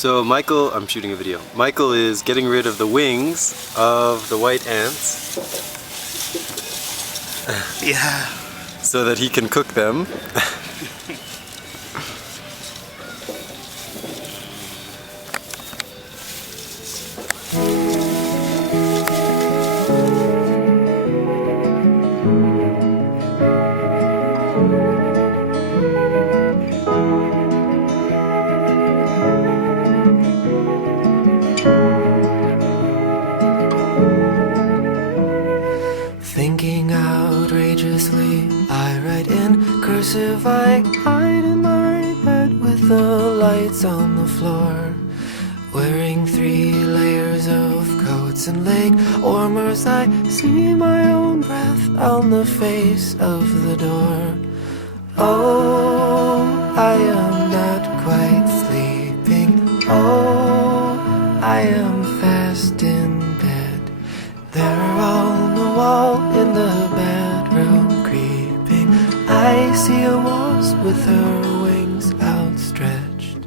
So Michael, I'm shooting a video. Michael is getting rid of the wings of the white ants. Yeah. So that he can cook them. Thinking outrageously, I write in cursive. I hide in my bed with the lights on the floor, wearing 3 layers of coats and leg warmers. I see my own breath on the face of the door. Oh, I am not quite sleeping. Oh, I am fast in bed. They're on the wall in the bedroom creeping. I see a wasp with her wings outstretched.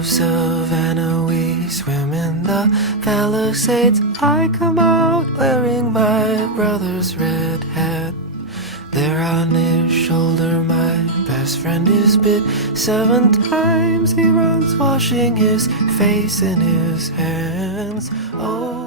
Savannah, we swim in the Palisades. I come out wearing my brother's red hat. There on his shoulder my best friend is bit 7 times. He runs washing his face in his hands. Oh.